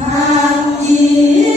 ทางยิ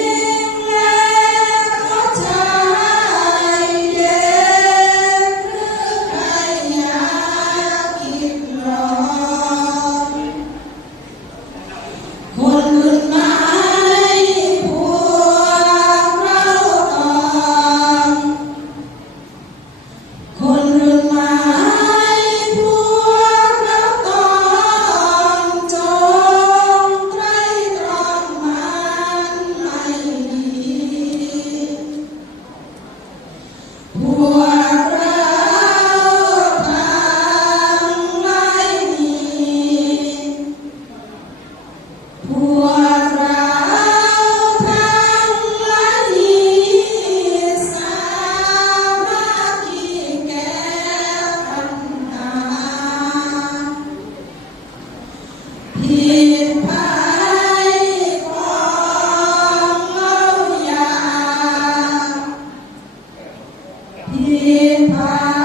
Pai.